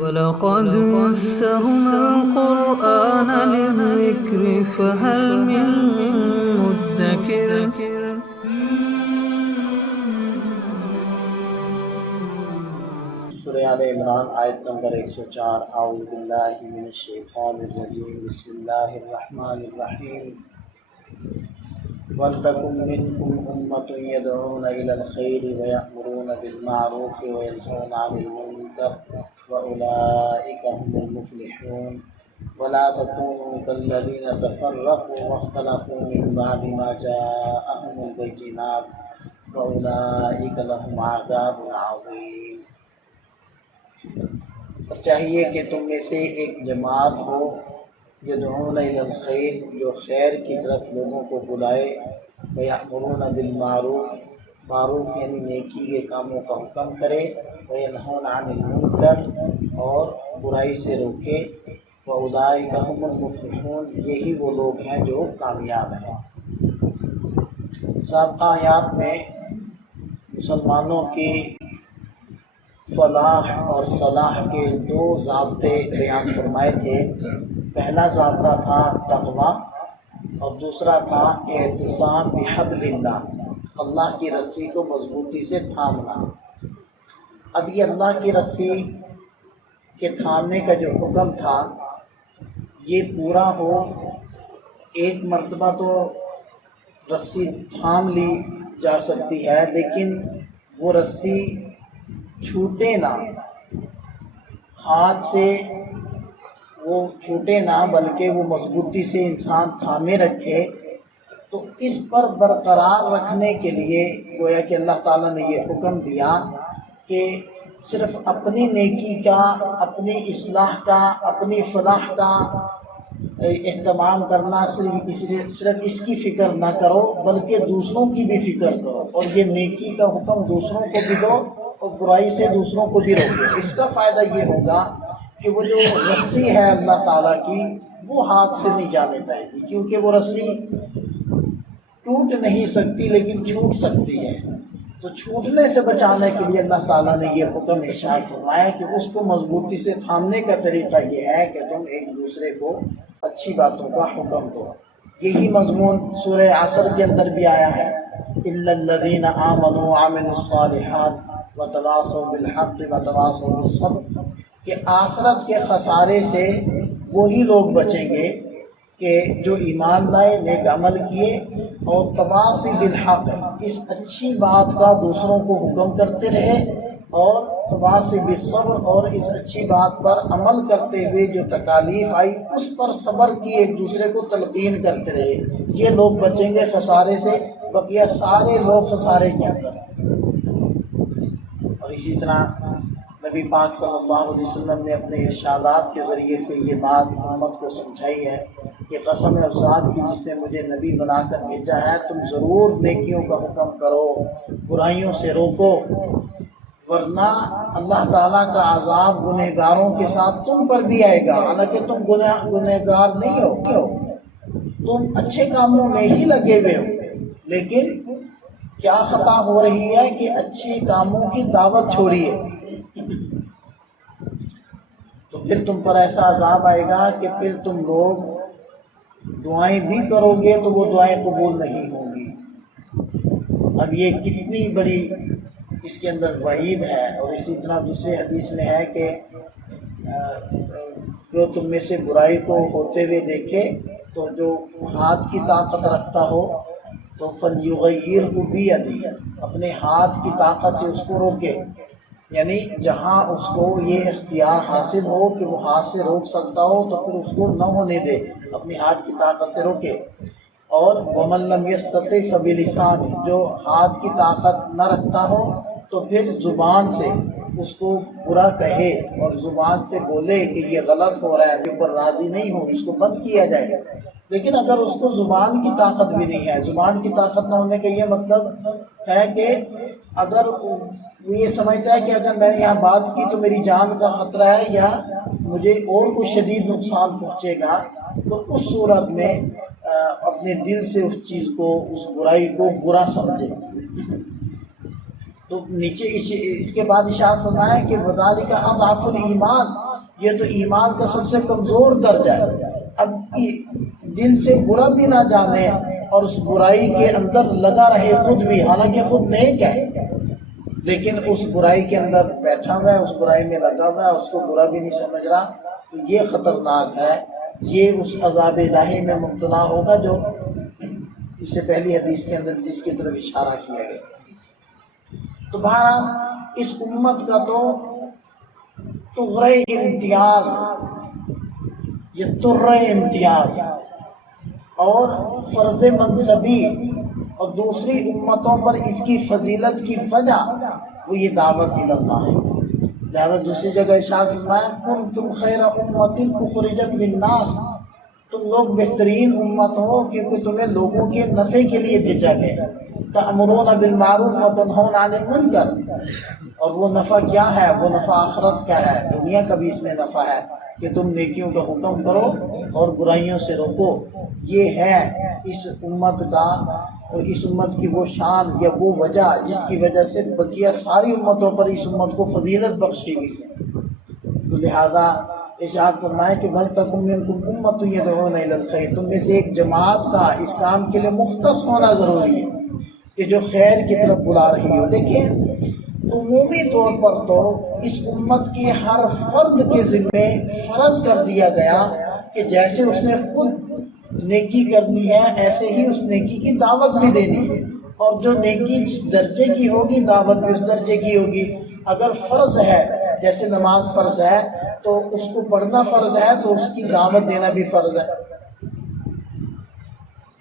وَلَقَدْ يَسَّرْنَا الْقُرْآنَ لِلذِّكْرِ فَهَلْ مِن مُّدَّكِرٍ سورہ آل عمران آیت نمبر 104 اعوذ باللہ من الشیطان الرجیم بسم اللہ الرحمن الرحیم وَلْتَكُن مِّنكُمْ أُمَّةٌ يَدْعُونَ إِلَى الْخَيْرِ وَيَأْمُرُونَ بِالْمَعْرُوفِ وَيَنْهَوْنَ عَنِ الْمُنكَرِ وَأُولَٰئِكَ هُمُ الْمُفْلِحُونَ وَلَا تَكُونُوا كَالَّذِينَ تَفَرَّقُوا وَاخْتَلَفُوا مِن بَعْدِ مَا جَاءَهُمُ الْبَيِّنَاتُ وَأُولَٰئِكَ لَهُمْ عَذَابٌ عَظِيمٌ۔ اور چاہیے کہ تم میں سے ایک جماعت ہو یدعون الی الخیر، جو خیر کی طرف لوگوں کو بلائے، ویأمرون بالمعروف، معروف یعنی نیکی کے کاموں کا حکم کرے، وینہون عن المنکر اور برائی سے روکے، واولئک هم المفلحون، یہی وہ لوگ ہیں جو کامیاب ہیں۔ سابقہ آیات میں مسلمانوں کی فلاح اور صلاح کے دو ضابطے بیان فرمائے تھے۔ پہلا ضابطہ تھا تقویٰ اور دوسرا تھا اعتصام بحبل اللہ، اللہ کی رسی کو مضبوطی سے تھامنا۔ اب یہ اللہ کی رسی کے تھامنے کا جو حکم تھا یہ پورا ہو، ایک مرتبہ تو رسی تھام لی جا سکتی ہے لیکن وہ رسی چھوٹے نہ، ہاتھ سے وہ چھوٹے نہ بلکہ وہ مضبوطی سے انسان تھامے رکھے۔ تو اس پر برقرار رکھنے کے لیے گویا کہ اللہ تعالیٰ نے یہ حکم دیا کہ صرف اپنی نیکی کا، اپنی اصلاح کا، اپنی فلاح کا اہتمام کرنا، صرف اس کی فکر نہ کرو بلکہ دوسروں کی بھی فکر کرو، اور یہ نیکی کا حکم دوسروں کو بھی دو اور برائی سے دوسروں کو بھی روکو۔ اس کا فائدہ یہ ہوگا کہ وہ جو رسی ہے اللہ تعالیٰ کی وہ ہاتھ سے نہیں جانے پائے گی، کیونکہ وہ رسی ٹوٹ نہیں سکتی لیکن چھوٹ سکتی ہے۔ تو چھوٹنے سے بچانے کے لیے اللہ تعالیٰ نے یہ حکم ارشاد فرمایا کہ اس کو مضبوطی سے تھامنے کا طریقہ یہ ہے کہ تم ایک دوسرے کو اچھی باتوں کا حکم دو۔ یہی مضمون سورہ عصر کے اندر بھی آیا ہے، الا الذین آمنوا وعملوا الصالحات وتواصوا بالحق وتواصوا بالصبر، کہ آخرت کے خسارے سے وہی لوگ بچیں گے کہ جو ایمان لائے، نیک عمل کیے، اور تواصی بالحق، اس اچھی بات کا دوسروں کو حکم کرتے رہے، اور تواصی بالصبر، اور اس اچھی بات پر عمل کرتے ہوئے جو تکالیف آئی اس پر صبر کی، ایک دوسرے کو تلقین کرتے رہے۔ یہ لوگ بچیں گے خسارے سے، بقیہ سارے لوگ خسارے کے اندر۔ اور اسی طرح نبی پاک صلی اللہ علیہ وسلم نے اپنے ارشادات کے ذریعے سے یہ بات امت کو سمجھائی ہے کہ قسم ہے اس ذات کی جس نے مجھے نبی بنا کر بھیجا ہے، تم ضرور نیکیوں کا حکم کرو، برائیوں سے روکو، ورنہ اللہ تعالیٰ کا عذاب گنہگاروں کے ساتھ تم پر بھی آئے گا۔ حالانکہ تم گنہگار نہیں ہو، تم اچھے کاموں میں ہی لگے ہوئے ہو، لیکن کیا خطا ہو رہی ہے کہ اچھے کاموں کی دعوت چھوڑی ہے، تو پھر تم پر ایسا عذاب آئے گا کہ پھر تم لوگ دعائیں بھی کرو گے تو وہ دعائیں قبول نہیں ہوں گی۔ اب یہ کتنی بڑی اس کے اندر وعید ہے۔ اور اسی طرح دوسرے حدیث میں ہے کہ جو تم میں سے برائی کو ہوتے ہوئے دیکھے تو جو ہاتھ کی طاقت رکھتا ہو تو فَلْيُغَيِّرْهُ بِيَدِهِ، اپنے ہاتھ کی طاقت سے اس کو روکے، یعنی جہاں اس کو یہ اختیار حاصل ہو کہ وہ ہاتھ سے روک سکتا ہو تو پھر اس کو نہ ہونے دے، اپنی ہاتھ کی طاقت سے روکے۔ اور وَمَن لَّمْ يَسْتَطِعْ فَبِلِسَانِهِ، جو ہاتھ کی طاقت نہ رکھتا ہو تو پھر زبان سے اس کو برا کہے اور زبان سے بولے کہ یہ غلط ہو رہا ہے، میرے پر راضی نہیں ہو، اس کو بند کیا جائے۔ لیکن اگر اس کو زبان کی طاقت بھی نہیں ہے، زبان کی طاقت نہ ہونے کا یہ مطلب ہے کہ اگر وہ یہ سمجھتا ہے کہ اگر میں نے یہاں بات کی تو میری جان کا خطرہ ہے یا مجھے اور کوئی شدید نقصان پہنچے گا، تو اس صورت میں اپنے دل سے اس چیز کو، اس برائی کو برا سمجھے۔ تو نیچے اس کے بعد ارشاد فرمایا کہ وذالک اضعف الایمان، یہ تو ایمان کا سب سے کمزور درجہ ہے۔ اب دل سے برا بھی نہ جانے اور اس برائی کے اندر لگا رہے خود بھی، حالانکہ خود نیک ہے لیکن اس برائی کے اندر بیٹھا ہوا ہے، اس برائی میں لگا ہوا ہے، اس کو برا بھی نہیں سمجھ رہا، تو یہ خطرناک ہے، یہ اس عذاب الہی میں مبتلا ہوگا جو اس سے پہلی حدیث کے اندر جس کی طرف اشارہ کیا گیا۔ تو بہرحال اس امت کا تو طغرہ امتیاز، یہ طغرہ امتیاز اور فرض منصبی اور دوسری امتوں پر اس کی فضیلت کی وجہ وہ یہ دعوت اللہ ہے۔ لہٰذا دوسری جگہ ارشاد فرمایا کنتم خیر امت اخرجت للناس، تم لوگ بہترین امت ہو کیونکہ تمہیں لوگوں کے نفع کے لیے بھیجا گیا، تأمرون بالمعروف وتنہون عن المنکر، اور وہ نفع کیا ہے؟ وہ نفع آخرت کا ہے، دنیا کا بھی اس میں نفع ہے کہ تم نیکیوں کا حکم کرو اور برائیوں سے روکو۔ یہ ہے اس امت کا، اس امت کی وہ شان یا وہ وجہ جس کی وجہ سے بقیہ ساری امتوں پر اس امت کو فضیلت بخشی گئی ہے۔ تو لہذا ارشاد فرمایا کہ بل تکن منکم امۃ یدعون الی الخیر، تم میں سے ایک جماعت کا اس کام کے لیے مختص ہونا ضروری ہے کہ جو خیر کی طرف بلا رہی ہو۔ دیکھیں عمومی طور پر تو اس امت کی ہر فرد کے ذمے فرض کر دیا گیا کہ جیسے اس نے خود نیکی کرنی ہے ایسے ہی اس نیکی کی دعوت بھی دینی ہے، اور جو نیکی جس درجے کی ہوگی دعوت بھی اس درجے کی ہوگی۔ اگر فرض ہے جیسے نماز فرض ہے تو اس کو پڑھنا فرض ہے تو اس کی دعوت دینا بھی فرض ہے،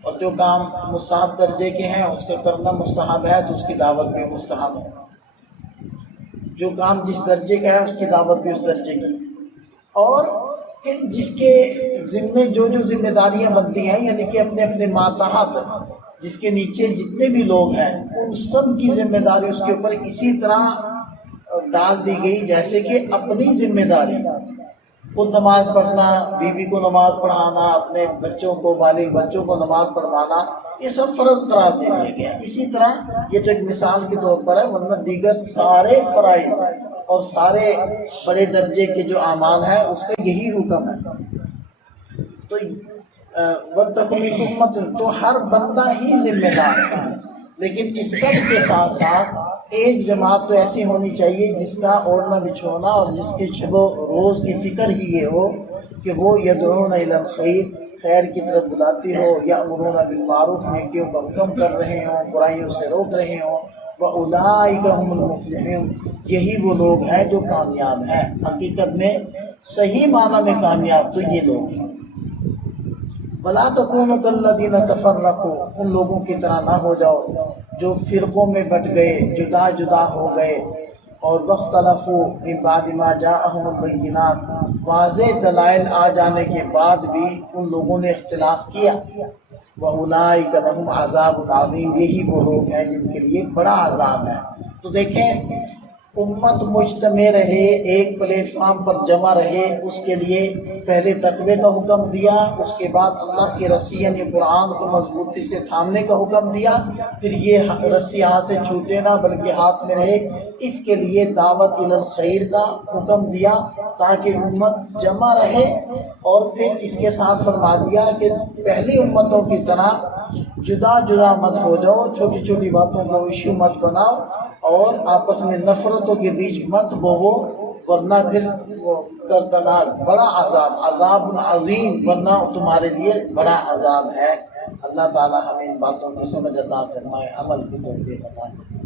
اور جو کام مستحب درجے کے ہیں اس کا کرنا مستحب ہے تو اس کی دعوت بھی مستحب ہے، جو کام جس درجے کا ہے اس کی دعوت بھی اس درجے کی۔ اور پھر جس کے ذمے جو ذمہ داریاں بنتی ہیں، یعنی کہ اپنے اپنے ماتحت جس کے نیچے جتنے بھی لوگ ہیں ان سب کی ذمہ داری اس کے اوپر اسی طرح ڈال دی گئی جیسے کہ اپنی ذمہ داری، خود نماز پڑھنا، بیوی کو نماز پڑھانا، اپنے بچوں کو بالغ بچوں کو نماز پڑھوانا، یہ سب فرض قرار دے دیا گیا۔ اسی طرح یہ تو ایک مثال کے طور پر ہے، ورنہ دیگر سارے فرائض اور سارے بڑے درجے کے جو اعمال ہیں اس کا یہی حکم ہے۔ تو وَلْتَكُنْ مِنْكُمْ أُمَّةٌ، تو ہر بندہ ہی ذمہ دار ہے، لیکن اس سب کے ساتھ ساتھ ایک جماعت تو ایسی ہونی چاہیے جس کا اوڑھنا بچھونا اور جس کی شب و روز کی فکر ہی یہ ہو کہ وہ یدعون الی الخیر، خیر کی طرف بلاتی ہو، یأمرون بالمعروف، نیکیوں کا حکم کر رہے ہوں، برائیوں سے روک رہے ہوں، وَأُولَٰئِکَ هُمُ الْمُفْلِحُونَ، یہی وہ لوگ ہیں جو کامیاب ہیں۔ حقیقت میں صحیح معنی میں کامیاب تو یہ لوگ ہیں۔ وَلَا تَكُونُوا كَالَّذِينَ تَفَرَّقُوا، ان لوگوں کی طرح نہ ہو جاؤ جو فرقوں میں بٹ گئے، جدا جدا ہو گئے، اور وَاخْتَلَفُوا مِن بَعْدِ مَا جَاءَهُمُ الْبَيِّنَاتُ، واضح دلائل آ جانے کے بعد بھی ان لوگوں نے اختلاف کیا۔ وَأُولَٰئِكَ لَهُمْ عَذَابٌ عَظِيمٌ، یہی وہ لوگ ہیں جن کے لیے بڑا عذاب ہے۔ تو دیکھیں امت مجتمع رہے، ایک پلیٹ فارم پر جمع رہے، اس کے لیے پہلے تقوی کا حکم دیا، اس کے بعد اللہ کی رسی یعنی قرآن کو مضبوطی سے تھامنے کا حکم دیا، پھر یہ رسی ہاتھ سے چھوٹے نہ بلکہ ہاتھ میں رہے، اس کے لیے دعوت الی الخیر کا حکم دیا تاکہ امت جمع رہے، اور پھر اس کے ساتھ فرما دیا کہ پہلی امتوں کی طرح جدا جدا مت ہو جاؤ، چھوٹی چھوٹی باتوں کو ایشو مت بناؤ اور آپس میں نفرتوں کے بیچ مت بوو، ورنہ پھر وہ دردناک بڑا عذاب عظیم، ورنہ تمہارے لیے بڑا عذاب ہے۔ اللہ تعالی ہمیں ان باتوں کی سمجھ عطا فرمائے، عمل کی توفیق عطا فرمائے۔